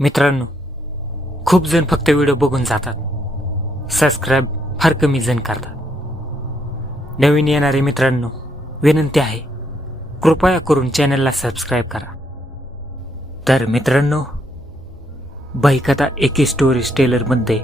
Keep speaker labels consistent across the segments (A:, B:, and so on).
A: मित्रांनो खूप जण फक्त व्हिडिओ बघून जातात. सबस्क्राईब फार कमी जण करतात. नवीन येणारे मित्रांनो विनंती आहे कृपया करून चॅनलला सबस्क्राईब करा. तर मित्रांनो बाईकथा एकी स्टोरी टेलरमध्ये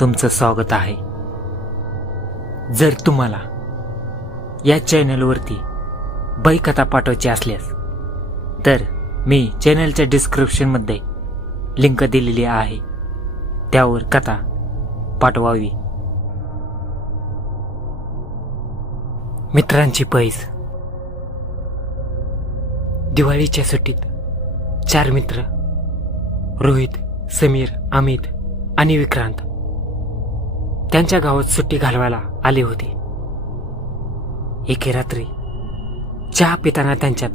A: तुमचं स्वागत आहे. जर तुम्हाला या चॅनलवरती बैकथा पाठवायची असल्यास तर मी चॅनलच्या डिस्क्रिप्शनमध्ये लिंक दिलेली आहे. त्यावर कथा पाठवावी. मित्रांची पैस. दिवाळीच्या सुट्टीत चार मित्र रोहित समीर अमित आणि विक्रांत त्यांच्या गावात सुट्टी घालवायला आले होते. एके रात्री चहा पिताना त्यांच्यात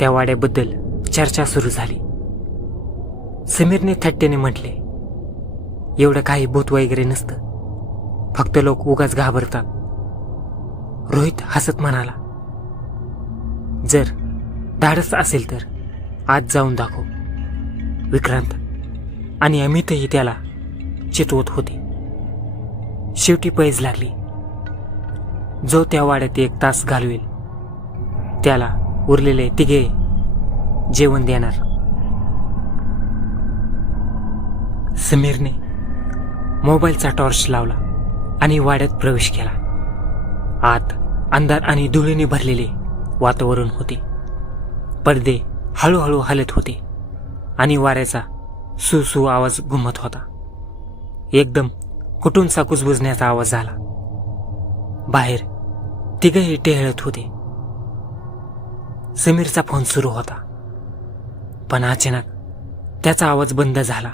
A: त्या वाड्याबद्दल चर्चा सुरू झाली. समीरने थट्टेने म्हटले एवढं काही भूत वगैरे नसतं. फक्त लोक उगाच घाबरतात. रोहित हसत म्हणाला जर धाडस असेल तर आज जाऊन दाखव विक्रांत. आणि अमितही त्याला चितवत होते. शेवटी पैज लागली. जो त्या वाड्यात एक तास घालवेल त्याला उरलेले तिघे जेवण देणार. समीरने मोबाईलचा टॉर्च लावला आणि वाड्यात प्रवेश केला. आत अंधार आणि धुळीने भरलेले वातावरण होते. पडदे हळूहळू हलत होते आणि वाऱ्याचा सुसू आवाज घुमत होता. एकदम कुठूनचा कुजबुजण्याचा आवाज झाला. बाहेर तिघही टेहळत होते. समीरचा फोन सुरू होता. पण अचानक त्याचा आवाज बंद झाला.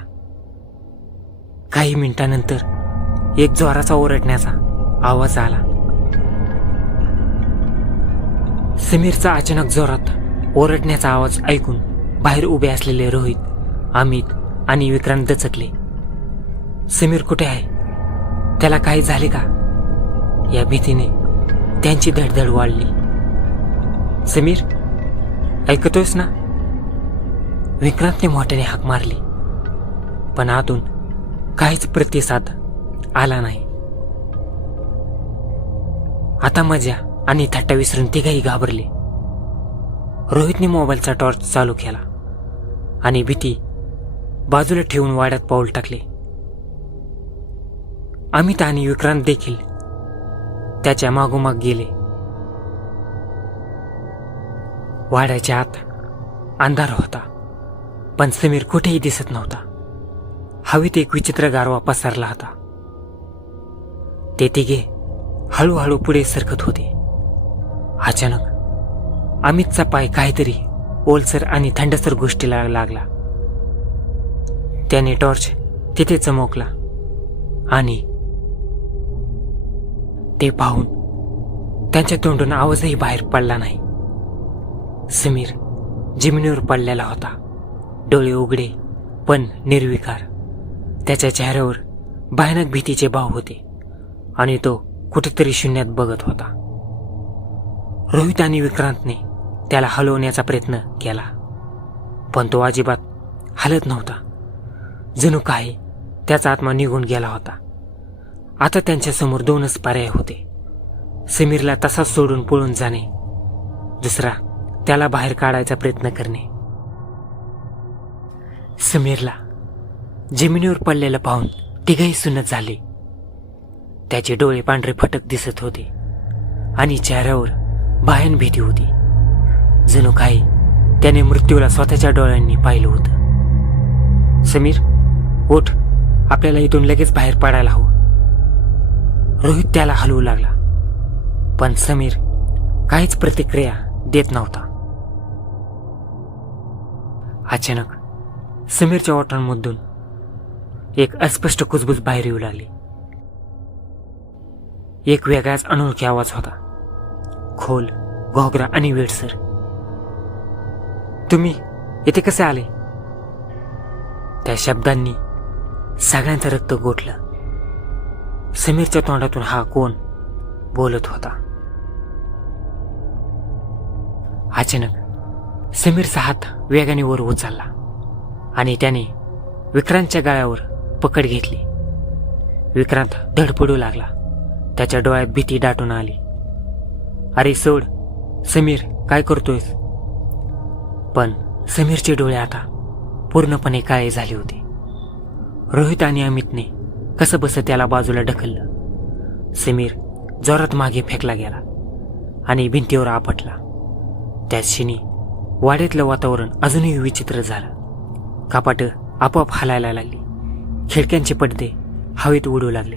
A: काही मिनिटानंतर एक जोराचा ओरडण्याचा आवाज आला. समीरचा अचानक जोरात ओरडण्याचा आवाज ऐकून बाहेर उभे असलेले रोहित अमित आणि विक्रांत दचकले. समीर कुठे आहे? त्याला काही झाले का? या भीतीने त्यांची धडधड वाढली. समीर ऐकतोयस ना? विक्रांतने मोठ्याने हाक मारली. पण आतून काहीच प्रतिसाद आला नाही. आता मजा आणि थट्टा विसरून तिघाही घाबरले. रोहितने मोबाईलचा टॉर्च चालू केला आणि भीती बाजूला ठेवून वाड्यात पाऊल टाकले. अमित आणि विक्रांत देखील त्याच्या मागोमाग गेले. वाड्याच्या आत अंधार होता पण समीर कुठेही दिसत नव्हता. हवेत एक विचित्र गारवा पसरला होता. ते तिघे हळूहळू पुढे सरकत होते. अचानक अमितचा पाय काहीतरी ओलसर आणि थंडसर गोष्टीला लागला. त्याने टॉर्च तिथे चमकला आणि ते पाहून त्यांच्या तोंडून आवाजही बाहेर पडला नाही. समीर जमिनीवर पडलेला होता. डोळे उघडे पण निर्विकार. त्याच्या चेहऱ्यावर भयानक भीतीचे भाव होते आणि तो कुठेतरी शून्यात बघत होता. रोहित आणि विक्रांतने त्याला हलवण्याचा प्रयत्न केला पण तो अजिबात हलत नव्हता. जणू काही त्याचा आत्मा निघून गेला होता. आता त्यांच्यासमोर दोनच पर्याय होते. समीरला तसाच सोडून पळून जाणे दुसरा त्याला बाहेर काढायचा प्रयत्न करणे. समीरला जमिनीवर पडलेलं पाहून तिघही सुनत झाले. त्याचे डोळे पांढरे फटक दिसत होते आणि चेहऱ्यावर भयान भीती होती. जणू काही त्याने मृत्यूला स्वतःच्या डोळ्यांनी पाहिलं होतं. समीर ओठ आपल्याला इथून लगेच बाहेर पडायला हवं. रोहित त्याला हलवू लागला. पण समीर काहीच प्रतिक्रिया देत नव्हता. अचानक समीरच्या ओठांमधून एक अस्पष्ट कुजबुज बाहेर येऊ लागली. एक वेगळाच अनोळखी आवाज होता. खोल घोगरा आणि वेडसर. तुम्ही इथे कसे आले? त्या शब्दांनी सगळ्यांचं रक्त गोठलं. समीरच्या तोंडातून हा कोण बोलत होता? अचानक समीरचा हात वेगाने वर उचलला आणि त्याने विक्रांतच्या गळ्यावर पकड घेतली. विक्रांत धडपडू लागला. त्याच्या डोळ्यात भीती दाटून आली. अरे सोड समीर काय करतोयस? पण समीरचे डोळे आता पूर्णपणे काळे झाले होते. रोहित आणि अमितने कसं बसं त्याला बाजूला ढकललं. समीर जोरात मागे फेकला गेला आणि भिंतीवर आपटला. त्याच क्षणी वाड्यातलं वातावरण अजूनही विचित्र झालं. कापाट आपोआप हलायला लागली. खिडक्यांचे पडदे हवेत उडू लागले.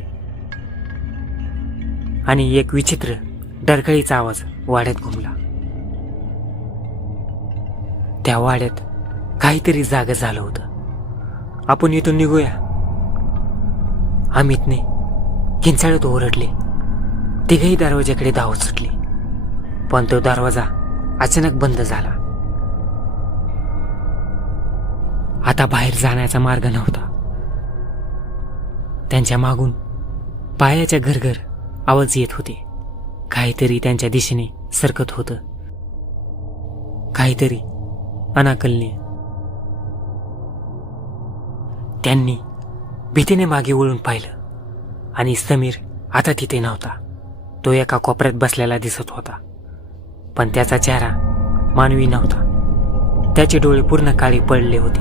A: आणि एक विचित्र डरकळीचा आवाज वाड्यात घुमला. त्या वाड्यात काहीतरी जाग झालं होतं. आपण इथून निघूया. अमितने किंचाळत ओरडले. तिघही दरवाजाकडे धावत सुटले. पण तो दरवाजा अचानक बंद झाला. आता बाहेर जाण्याचा मार्ग नव्हता. त्यांच्या मागून पायाच्या घरघर आवाज येत होते. काहीतरी त्यांच्या दिशेने सरकत होतं. काहीतरी अनाकलने त्यांनी भीतीने मागे वळून पाहिलं आणि समीर आता तिथे नव्हता. तो एका कोपऱ्यात बसलेला दिसत होता. पण त्याचा चेहरा मानवी नव्हता. त्याचे डोळे पूर्ण काळे पडले होते.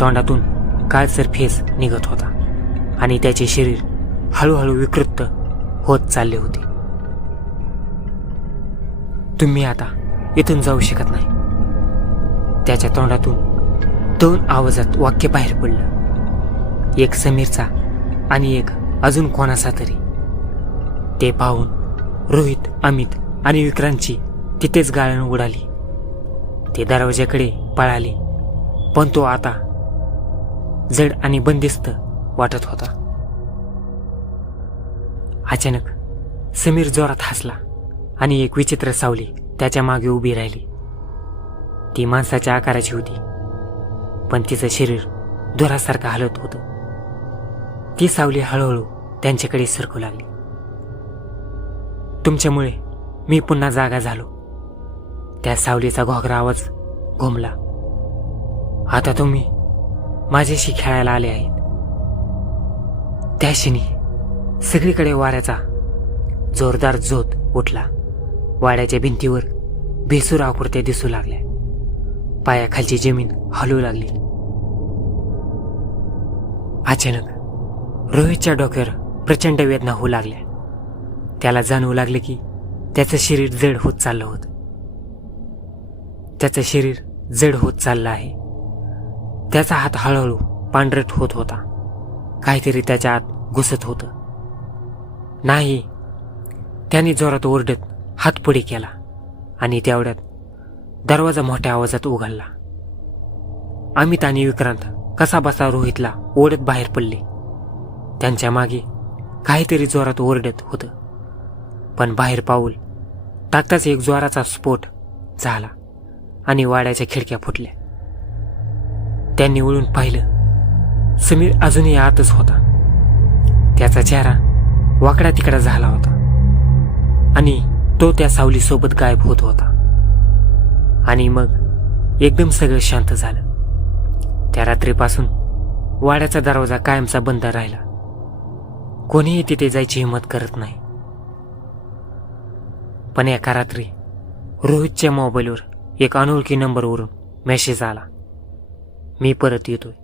A: तोंडातून काळसर फेस निघत होता. आणि त्याचे शरीर हळूहळू विकृत होत चालले होते. तुम्ही आता इथून जाऊ शकत नाही. त्याच्या तोंडातून दोन आवाजात वाक्य बाहेर पडलं. एक समीरचा आणि एक अजून कोणाचा तरी. ते पाहून रोहित अमित आणि विक्रांतची तिथेच गाळण उडाली. ते दरवाज्याकडे पळाले. पण तो आता जड आणि बंदिस्त वाटत होता. अचानक समीर जोरात हसला आणि एक विचित्र सावली त्याच्यामागे उभी राहिली. ती माणसाच्या आकाराची होती पण तिचं शरीर धुरासारखं हलत होतं. ती सावली हळूहळू त्यांच्याकडे सरकू लागली. तुमच्यामुळे मी पुन्हा जागा झालो. त्या सावलीचा घोगरा आवाज घुमला. आता तुम्ही माझ्याशी खेळायला आले आहेत. त्या क्षणी सगळीकडे वाऱ्याचा जोरदार झोत उठला. वाड्याच्या भिंतीवर भेसूर आकृत्या दिसू लागल्या पायाखालची जमीन हलू लागली. अचानक रोहितच्या डोक्यावर प्रचंड वेदना होऊ लागल्या. त्याला जाणवू लागले की त्याचं शरीर जड होत चाललं होतं. त्याचं शरीर जड होत चाललं आहे. त्याचा हात हळूहळू पांढरट होत होता. काहीतरी त्याच्या आत घुसत होतं. नाही त्याने जोरात ओरडत हातपुढे केला आणि तेवढ्यात दरवाजा मोठ्या आवाजात उघडला. अमित आणि विक्रांत कसा बसा रोहितला ओढत बाहेर पडले. त्यांच्या मागे काहीतरी जोरात ओरडत होतं. पण बाहेर पाऊल टाकताच एक जोराचा स्फोट झाला आणि वाड्याच्या खिडक्या फुटल्या. त्यांनी वळून पाहिलं समीर अजूनही आतच होता. त्याचा चेहरा वाकडा तिकडा झाला होता. आणि तो त्या सावलीसोबत गायब होत होता. आणि मग एकदम सगळं शांत झालं. त्या रात्रीपासून वाड्याचा दरवाजा कायमचा बंद राहिला. कोणीही तिथे जायची हिंमत करत नाही. पण एका रात्री रोहितच्या मोबाईलवर एक अनोळखी नंबरवरून मेसेज आला. मी परत येतोय.